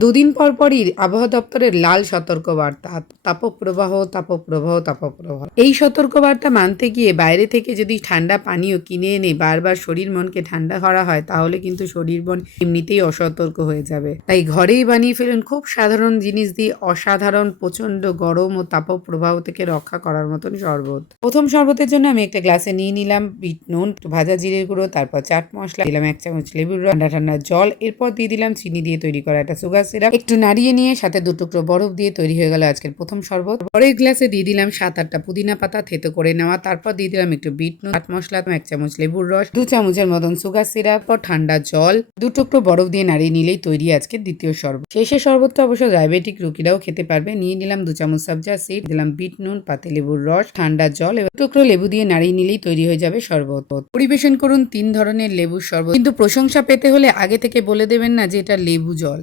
দুদিন পর পরই আবহাওয়া দপ্তরের লাল সতর্কবার্তা, তাপপ্রবাহ তাপপ্রবাহ তাপপ্রবাহ। এই সতর্কবার্তা মানতে গিয়ে বাইরে থেকে যদি ঠান্ডা পানীয় কিনে এনে বারবার শরীর মনকে ঠান্ডা করা হয়, তাহলে কিন্তু শরীর মন এমনিতেই অসতর্ক হয়ে যাবে। তাই ঘরেই বানিয়ে ফেলুন খুব সাধারণ জিনিস দিয়ে অসাধারণ প্রচন্ড গরম ও তাপপ্রবাহ থেকে রক্ষা করার মতন শরবত। প্রথম শরবতের জন্য আমি একটা গ্লাসে নিয়ে নিলাম বিট নুন, একটু ভাজা জিরের গুঁড়ো, তারপর চাট মশলা দিলাম, 1 চামচ লেবুর রস, ঠান্ডা ঠান্ডা জল, এরপর দিয়ে দিলাম চিনি দিয়ে তৈরি করা একটা সুগার সিরাপ। একটু নাড়িয়ে নিয়ে সাথে 2 টুকরো বরফ দিয়ে তৈরি হয়ে গেল আজকের প্রথম শরবত। পরের গ্লাসে দিয়ে দিলাম 7-8টা পুদিনা পাতা থেতো করে নেওয়া, তারপর দিয়ে দিলাম একটু বিট নুন, চাট মশলা, 1 চামচ লেবুর রস, 2 চামচের মতন সুগার সিরাপ, পর ঠান্ডা জল, 2 টুকরো বরফ দিয়ে নাড়িয়ে নিলেই তৈরি আজকের দ্বিতীয় শরবত। শেষের শরবতটা অবশ্য ডায়াবেটিক রোগীরাও খেতে পারবে। নিয়ে নিলাম 2 চামচ সবজা সিড, দিলাম বিট নুন, পাতে লেবুর রস, ঠান্ডা জল, এবার টুকরো লেবু দিয়ে নাড়িয়ে নিলেই তৈরি হয়ে যাবে শরবত। পরিবেশন করুন 3 ধরনের লেবুর শরবত, কিন্তু প্রশংসা পেতে হলে আগে থেকে বলে দেবেন না যে এটা লেবু জল।